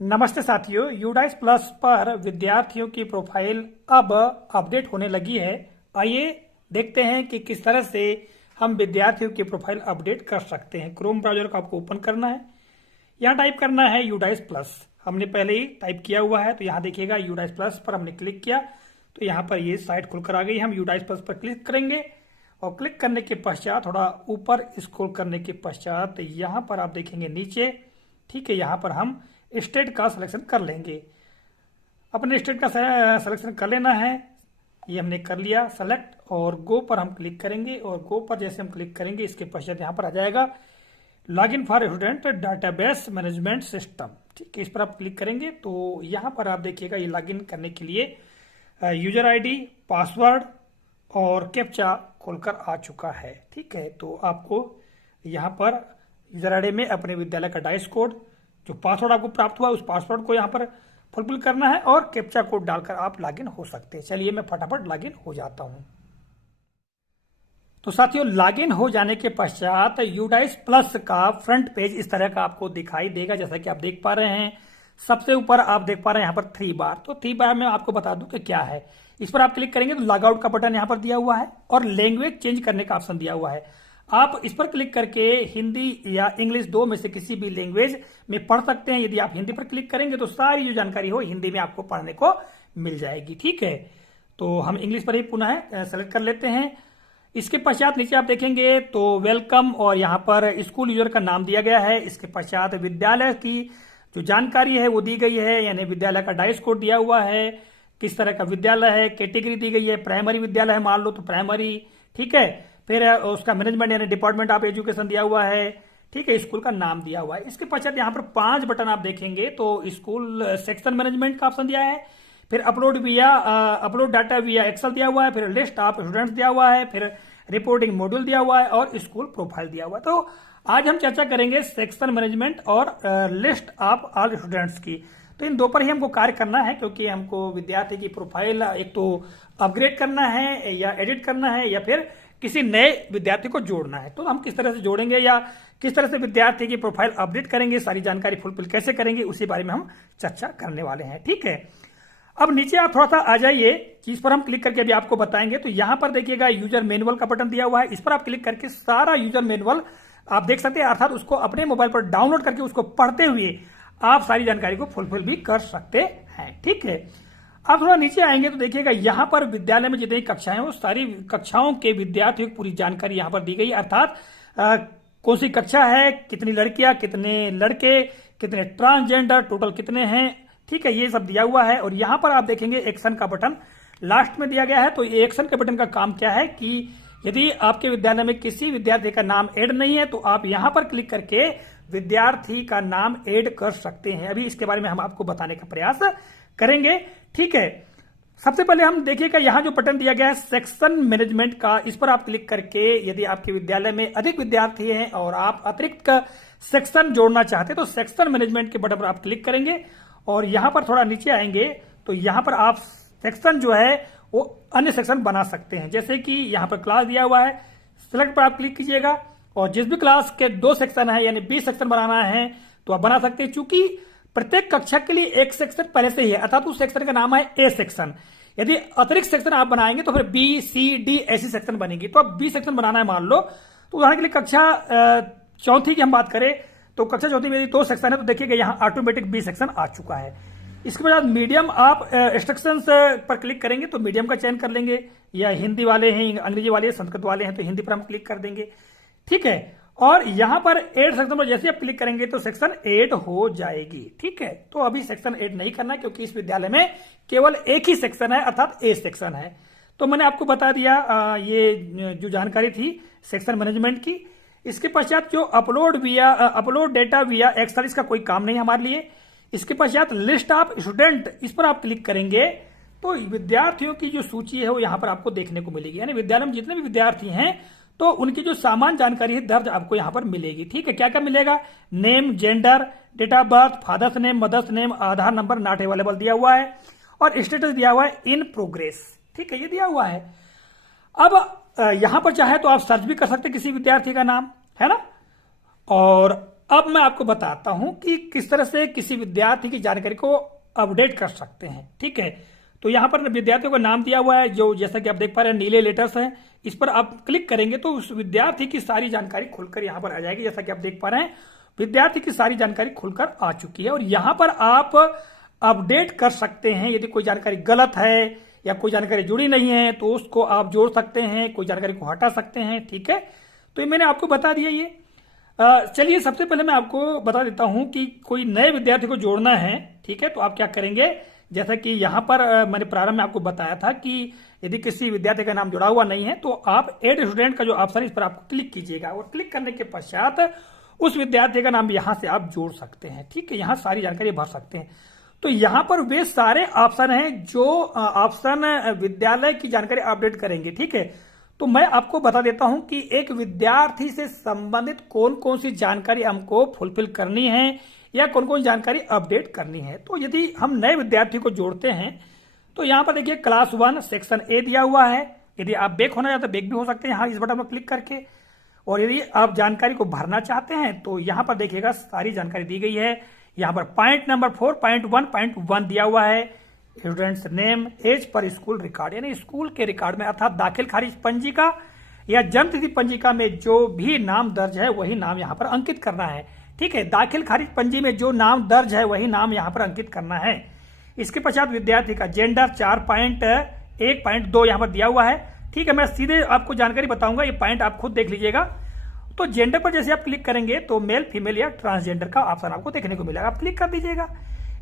नमस्ते साथियों, UDISE plus पर विद्यार्थियों की प्रोफाइल अब अपडेट होने लगी है। आइए देखते हैं कि किस तरह से हम विद्यार्थियों की प्रोफाइल अपडेट कर सकते हैं। क्रोम ब्राउजर को आपको ओपन करना है, यहाँ टाइप करना है यूडाइस प्लस। हमने पहले ही टाइप किया हुआ है, तो यहाँ देखिएगा यूडाइस प्लस पर हमने क्लिक किया तो यहाँ पर ये साइट खुलकर आ गई। हम यूडाइस प्लस पर क्लिक करेंगे और क्लिक करने के पश्चात थोड़ा ऊपर स्क्रॉल करने के पश्चात यहाँ पर आप देखेंगे नीचे, ठीक है, यहाँ पर हम स्टेट का सिलेक्शन कर लेंगे। अपने स्टेट का सिलेक्शन कर लेना है, ये हमने कर लिया सेलेक्ट, और गो पर हम क्लिक करेंगे। और गो पर जैसे हम क्लिक करेंगे इसके पश्चात यहाँ पर आ जाएगा login for student database management system, ठीक है। इस पर आप क्लिक करेंगे तो यहाँ पर आप देखिएगा ये लॉगिन करने के लिए यूजर आईडी, पासवर्ड और कैप्चा खोलकर आ चुका है, ठीक है। तो आपको यहाँ पर यूजर आईडी में अपने विद्यालय का डाइस कोड, जो पासवर्ड आपको प्राप्त हुआ उस पासवर्ड को यहाँ पर फुलफिल करना है और कैप्चा कोड डालकर आप लॉगिन हो सकते हैं। चलिए मैं फटाफट लॉगिन हो जाता हूं। तो साथियों, लॉगिन हो जाने के पश्चात यूडाइस प्लस का फ्रंट पेज इस तरह का आपको दिखाई देगा, जैसा कि आप देख पा रहे हैं। सबसे ऊपर आप देख पा रहे हैं यहाँ पर 3 बार, तो 3 बार में आपको बता दूं कि क्या है। इस पर आप क्लिक करेंगे तो लॉग आउट का बटन यहाँ पर दिया हुआ है और लैंग्वेज चेंज करने का ऑप्शन दिया हुआ है। आप इस पर क्लिक करके हिंदी या इंग्लिश दो में से किसी भी लैंग्वेज में पढ़ सकते हैं। यदि आप हिंदी पर क्लिक करेंगे तो सारी जो जानकारी हो हिंदी में आपको पढ़ने को मिल जाएगी, ठीक है। तो हम इंग्लिश पर ही पुनः सेलेक्ट कर लेते हैं। इसके पश्चात नीचे आप देखेंगे तो वेलकम और यहाँ पर स्कूल यूजर का नाम दिया गया है। इसके पश्चात विद्यालय की जो जानकारी है वो दी गई है, यानी विद्यालय का डाइस कोड दिया हुआ है, किस तरह का विद्यालय है, कैटेगरी दी गई है, प्राइमरी विद्यालय है मान लो तो प्राइमरी, ठीक है। फिर उसका मैनेजमेंट यानी डिपार्टमेंट ऑफ एजुकेशन दिया हुआ है, ठीक है। स्कूल का नाम दिया हुआ है। इसके पश्चात यहाँ पर 5 बटन आप देखेंगे तो स्कूल सेक्शन मैनेजमेंट का ऑप्शन दिया है, फिर अपलोड डाटा विया एक्सेल दिया हुआ है, फिर लिस्ट ऑफ स्टूडेंट्स दिया हुआ है, फिर रिपोर्टिंग मॉड्यूल दिया हुआ है और स्कूल प्रोफाइल दिया हुआ है। तो आज हम चर्चा करेंगे सेक्शन मैनेजमेंट और लिस्ट ऑफ ऑल स्टूडेंट्स की। तो इन दो पर ही हमको कार्य करना है, क्योंकि हमको विद्यार्थी की प्रोफाइल एक तो अपग्रेड करना है या एडिट करना है या फिर किसी नए विद्यार्थी को जोड़ना है। तो हम किस तरह से जोड़ेंगे या किस तरह से विद्यार्थी की प्रोफाइल अपडेट करेंगे, सारी जानकारी फुलफिल कैसे करेंगे, उसी बारे में हम चर्चा करने वाले हैं, ठीक है। अब नीचे आप थोड़ा सा आ जाइए, इस पर हम क्लिक करके अभी आपको बताएंगे। तो यहां पर देखिएगा यूजर मैनुअल का बटन दिया हुआ है, इस पर आप क्लिक करके सारा यूजर मैनुअल आप देख सकते हैं, अर्थात उसको अपने मोबाइल पर डाउनलोड करके उसको पढ़ते हुए आप सारी जानकारी को फुलफिल भी कर सकते हैं, ठीक है। आप थोड़ा नीचे आएंगे तो देखिएगा यहाँ पर विद्यालय में जितनी कक्षाएं वो सारी कक्षाओं के विद्यार्थियों की पूरी जानकारी यहाँ पर दी गई, अर्थात कौन सी कक्षा है, कितनी लड़कियां, कितने लड़के, कितने ट्रांसजेंडर, टोटल कितने हैं, ठीक है, ये सब दिया हुआ है। और यहाँ पर आप देखेंगे एक्शन का बटन लास्ट में दिया गया है। तो ये एक्शन के बटन का काम क्या है कि यदि आपके विद्यालय में किसी विद्यार्थी का नाम ऐड नहीं है तो आप यहाँ पर क्लिक करके विद्यार्थी का नाम ऐड कर सकते हैं। अभी इसके बारे में हम आपको बताने का प्रयास करेंगे, ठीक है। सबसे पहले हम देखिएगा यहाँ जो बटन दिया गया है सेक्शन मैनेजमेंट का, इस पर आप क्लिक करके यदि आपके विद्यालय में अधिक विद्यार्थी हैं और आप अतिरिक्त सेक्शन जोड़ना चाहते हैं तो सेक्शन मैनेजमेंट के बटन पर आप क्लिक करेंगे और यहाँ पर थोड़ा नीचे आएंगे तो यहाँ पर आप सेक्शन जो है वो अन्य सेक्शन बना सकते हैं। जैसे कि यहाँ पर क्लास दिया हुआ है, सिलेक्ट पर आप क्लिक कीजिएगा और जिस भी क्लास के 2 सेक्शन है यानी 20 सेक्शन बनाना है तो आप बना सकते हैं। चूंकि प्रत्येक कक्षा के लिए एक सेक्शन पहले से ही है, अर्थात उस सेक्शन का नाम है ए सेक्शन। यदि अतिरिक्त सेक्शन आप बनाएंगे तो फिर बी, सी, डी ऐसी सेक्शन बनेगी। तो अब 20 सेक्शन बनाना है मान लो, तो उदाहरण के लिए कक्षा चौथी की हम बात करें तो कक्षा चौथी में 2 सेक्शन है तो देखिएगा यहाँ ऑटोमेटिक बी सेक्शन आ चुका है। इसके बाद मीडियम आप इंस्ट्रक्शंस पर क्लिक करेंगे तो मीडियम का चयन कर लेंगे, या हिंदी वाले हैं, अंग्रेजी वाले हैं, संस्कृत वाले हैं तो हिंदी पर हम क्लिक कर देंगे, ठीक है। और यहां पर 8 सेक्शन पर जैसे आप क्लिक करेंगे तो सेक्शन 8 हो जाएगी, ठीक है। तो अभी सेक्शन 8 नहीं करना है क्योंकि इस विद्यालय में केवल एक ही सेक्शन है, अर्थात ए सेक्शन है। तो मैंने आपको बता दिया ये जो जानकारी थी सेक्शन मैनेजमेंट की। इसके पश्चात जो अपलोड डेटा विया एक्सेल, इसका कोई काम नहीं हमारे लिए। इसके पश्चात लिस्ट ऑफ स्टूडेंट, इस पर आप क्लिक करेंगे तो विद्यार्थियों की जो सूची है वो यहाँ पर आपको देखने को मिलेगी, यानी विद्यालय में जितने भी विद्यार्थी हैं तो उनकी जो सामान्य जानकारी है दर्ज आपको यहाँ पर मिलेगी, ठीक है। क्या क्या मिलेगा, name, gender, date of birth, father's name, mother's name, Aadhaar number not available दिया हुआ है और स्टेटस दिया हुआ है इन प्रोग्रेस, ठीक है, ये दिया हुआ है। अब यहां पर चाहे तो आप सर्च भी कर सकते किसी विद्यार्थी का नाम, है ना। और अब मैं आपको बताता हूं कि किस तरह से किसी विद्यार्थी की जानकारी को अपडेट कर सकते हैं। ठीक है, तो यहाँ पर विद्यार्थियों का नाम दिया हुआ है, जो जैसा कि आप देख पा रहे हैं नीले लेटर्स हैं। इस पर आप क्लिक करेंगे तो उस विद्यार्थी की सारी जानकारी खुलकर यहाँ पर आ जाएगी। जैसा कि आप देख पा रहे हैं विद्यार्थी की सारी जानकारी खुलकर आ चुकी है और यहाँ पर आप अपडेट कर सकते हैं। यदि कोई जानकारी गलत है या कोई जानकारी जुड़ी नहीं है तो उसको आप जोड़ सकते हैं, कोई जानकारी को हटा सकते हैं। ठीक है, तो ये मैंने आपको बता दिया। ये चलिए सबसे पहले मैं आपको बता देता हूं कि कोई नए विद्यार्थी को जोड़ना है। ठीक है, तो आप क्या करेंगे, जैसा कि यहाँ पर मैंने प्रारंभ में आपको बताया था कि यदि किसी विद्यार्थी का नाम जुड़ा हुआ नहीं है तो आप एड स्टूडेंट का जो ऑप्शन है इस पर आपको क्लिक कीजिएगा और क्लिक करने के पश्चात उस विद्यार्थी का नाम यहां से आप जोड़ सकते हैं। ठीक है, यहां सारी जानकारी भर सकते हैं। तो यहां पर वे सारे ऑप्शन हैं जो ऑप्शन विद्यालय की जानकारी अपडेट करेंगे। ठीक है, तो मैं आपको बता देता हूं कि एक विद्यार्थी से संबंधित कौन कौन सी जानकारी हमको फुलफिल करनी है या कौन कौन जानकारी अपडेट करनी है। तो यदि हम नए विद्यार्थी को जोड़ते हैं तो यहां पर देखिए क्लास 1 सेक्शन ए दिया हुआ है। यदि आप बैक होना चाहते हैं बैक भी हो सकते हैं यहाँ इस बटन पर क्लिक करके। और यदि आप जानकारी को भरना चाहते हैं तो यहां पर देखिएगा सारी जानकारी दी गई है। यहां पर पॉइंट नंबर 4.1.1 दिया हुआ है, students name as per school record, यानी स्कूल के रिकॉर्ड में अर्थात दाखिल खारिज पंजिका या जन्म तिथि पंजिका में जो भी नाम दर्ज है वही नाम यहाँ पर अंकित करना है। ठीक है, दाखिल खारिज पंजी में जो नाम दर्ज है वही नाम यहाँ पर अंकित करना है। इसके पश्चात विद्यार्थी का जेंडर 4.1.2 यहाँ पर दिया हुआ है। ठीक है, मैं सीधे आपको जानकारी बताऊंगा, ये पॉइंट आप खुद देख लीजिएगा। तो जेंडर पर जैसे आप क्लिक करेंगे तो मेल फीमेल या ट्रांसजेंडर का ऑप्शन आपको देखने को मिलेगा, आप क्लिक कर दीजिएगा।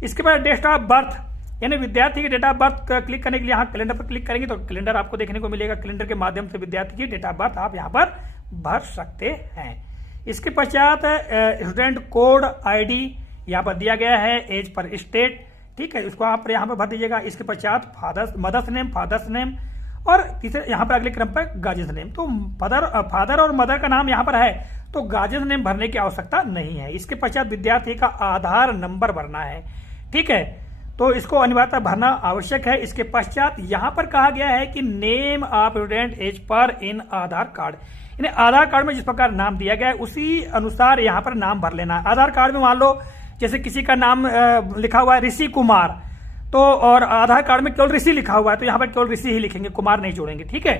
इसके बाद डेट ऑफ बर्थ, यानी विद्यार्थी की डेट ऑफ बर्थ क्लिक करने के लिए यहाँ कैलेंडर पर क्लिक करेंगे तो कैलेंडर आपको देखने को मिलेगा। कैलेंडर के माध्यम से विद्यार्थी की डेट ऑफ बर्थ आप यहाँ पर भर सकते हैं। इसके पश्चात स्टूडेंट कोड आईडी यहाँ पर दिया गया है, एज पर स्टेट। ठीक है, इसको आप यहाँ पर भर दीजिएगा। इसके पश्चात मदर्स नेम, फादर्स नेम और तीसरे यहाँ पर अगले क्रम पर गार्जियंस नेम। तो फादर और मदर का नाम यहाँ पर है तो गार्जियंस नेम भरने की आवश्यकता नहीं है। इसके पश्चात विद्यार्थी का आधार नंबर भरना है। ठीक है, तो इसको अनिवार्यतः भरना आवश्यक है। इसके पश्चात यहाँ पर कहा गया है कि name of student as per in Aadhaar card, यानी आधार कार्ड में जिस प्रकार नाम दिया गया है उसी अनुसार यहाँ पर नाम भर लेना है। आधार कार्ड में मान लो जैसे किसी का नाम लिखा हुआ है ऋषि कुमार, तो और आधार कार्ड में केवल ऋषि लिखा हुआ है तो यहाँ पर केवल ऋषि ही लिखेंगे, कुमार नहीं जोड़ेंगे। ठीक है,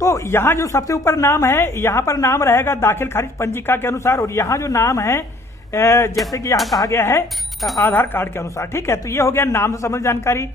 तो यहाँ जो सबसे ऊपर नाम है यहाँ पर नाम रहेगा दाखिल खारिज पंजिका के अनुसार और यहाँ जो नाम है जैसे कि यहाँ कहा गया है आधार कार्ड के अनुसार। ठीक है, तो ये हो गया नाम से संबंधित जानकारी।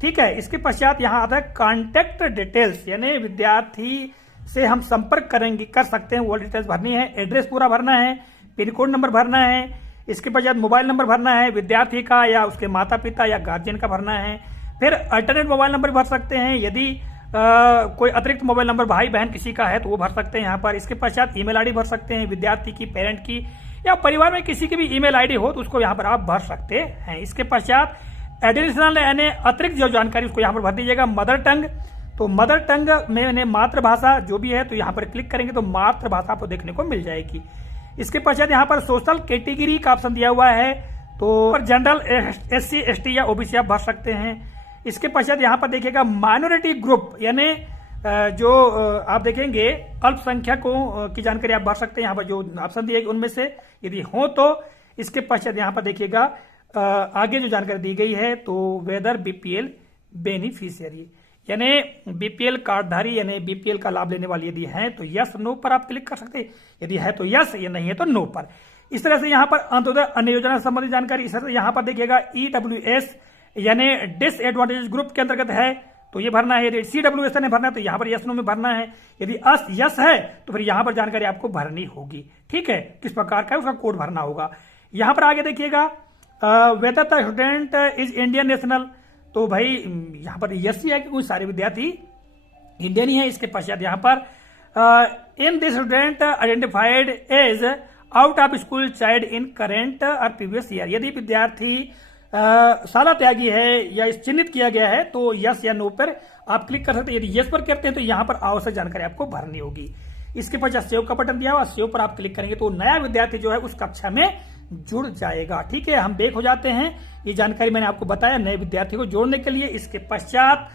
ठीक है, इसके पश्चात यहाँ आता है कॉन्टेक्ट डिटेल्स, यानी विद्यार्थी से हम संपर्क कर सकते हैं वो डिटेल्स भरनी है। एड्रेस पूरा भरना है, पिन कोड नंबर भरना है, इसके पश्चात मोबाइल नंबर भरना है विद्यार्थी का या उसके माता पिता या गार्जियन का भरना है। फिर अल्टरनेट मोबाइल नंबर भर सकते हैं, यदि कोई अतिरिक्त मोबाइल नंबर भाई बहन किसी का है तो वो भर सकते हैं यहाँ पर। इसके पश्चात ईमेल आईडी भर सकते हैं विद्यार्थी की, पेरेंट की या परिवार में किसी की भी ईमेल आईडी हो तो उसको यहाँ पर आप भर सकते हैं। इसके पश्चात एडिशनल यानी अतिरिक्त जो जानकारी उसको यहाँ पर भर दीजिएगा। मदर टंग, तो मदर टंग में मातृभाषा जो भी है तो यहाँ पर क्लिक करेंगे तो मातृभाषा आपको देखने को मिल जाएगी। इसके पश्चात यहाँ पर सोशल कैटेगरी का ऑप्शन दिया हुआ है तो जनरल, SC ST या OBC आप भर सकते हैं। इसके पश्चात यहाँ पर देखिएगा माइनॉरिटी ग्रुप, यानी जो आप देखेंगे अल्पसंख्यकों की जानकारी आप भर सकते हैं। यहाँ पर जो ऑप्शन दिए उनमें से यदि हो तो इसके पश्चात यहाँ पर देखिएगा आगे जो जानकारी दी गई है तो वेदर BPL बेनिफिशियरी, यानी BPL कार्डधारी यानी BPL का लाभ लेने वाले यदि हैं तो यस नो पर आप क्लिक कर सकते हैं, यदि है तो यस, या नहीं है तो नो पर। इस तरह से यहाँ पर अंत्योदय अन्य योजना से संबंधित जानकारी, इस तरह से यहाँ पर देखिएगा EWS यानी डिसएडवांटेज ग्रुप के अंतर्गत है तो ये भरना है। यदि CWS ने भरना है तो यहाँ पर यस नो में भरना है। यदि यस है तो फिर यहाँ पर जानकारी आपको भरनी होगी। ठीक है, किस प्रकार का है उसका कोड भरना होगा। यहाँ पर आगे देखिएगा whether the student is Indian national, तो भाई यहाँ पर यस ही है कि कोई सारे विद्यार्थी इंडियन ही है। इसके पश्चात यहाँ पर in this student identified as out of school child in current और प्रीवियस ईयर, यदि विद्यार्थी शाला त्यागी है या चिन्हित किया गया है तो यस या नो पर आप क्लिक कर सकते हैं। यदि यस पर करते हैं तो यहाँ पर आवश्यक जानकारी आपको भरनी होगी। इसके पश्चात सेव का बटन दिया हुआ, सेव पर आप क्लिक करेंगे तो नया विद्यार्थी जो है उस कक्षा में जुड़ जाएगा। ठीक है, हम बैक हो जाते हैं। ये जानकारी मैंने आपको बताया नए विद्यार्थी को जोड़ने के लिए। इसके पश्चात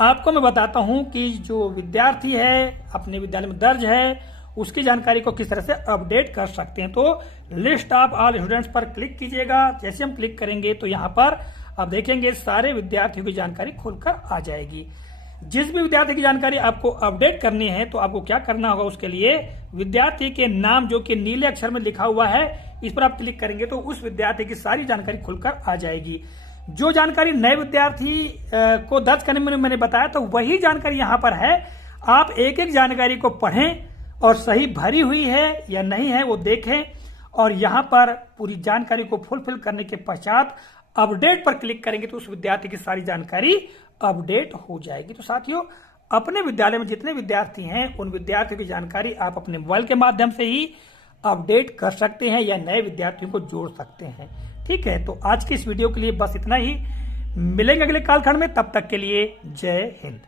आपको मैं बताता हूं कि जो विद्यार्थी है अपने विद्यालय में दर्ज है उसकी जानकारी को किस तरह से अपडेट कर सकते हैं। तो लिस्ट ऑफ ऑल स्टूडेंट्स पर क्लिक कीजिएगा। जैसे हम क्लिक करेंगे तो यहाँ पर आप देखेंगे सारे विद्यार्थियों की जानकारी खुलकर आ जाएगी। जिस भी विद्यार्थी की जानकारी आपको अपडेट करनी है तो आपको क्या करना होगा, उसके लिए विद्यार्थी के नाम जो कि नीले अक्षर में लिखा हुआ है, इस पर आप क्लिक करेंगे तो उस विद्यार्थी की सारी जानकारी खुलकर आ जाएगी। जो जानकारी नए विद्यार्थी को दर्ज करने में मैंने बताया तो वही जानकारी यहाँ पर है। आप एक एक जानकारी को पढ़ें और सही भरी हुई है या नहीं है वो देखें, और यहाँ पर पूरी जानकारी को फुलफिल करने के पश्चात अपडेट पर क्लिक करेंगे तो उस विद्यार्थी की सारी जानकारी अपडेट हो जाएगी। तो साथियों, अपने विद्यालय में जितने विद्यार्थी हैं उन विद्यार्थियों की जानकारी आप अपने मोबाइल के माध्यम से ही अपडेट कर सकते हैं या नए विद्यार्थियों को जोड़ सकते हैं। ठीक है, तो आज की इस वीडियो के लिए बस इतना ही। मिलेंगे अगले कालखंड में, तब तक के लिए जय हिंद।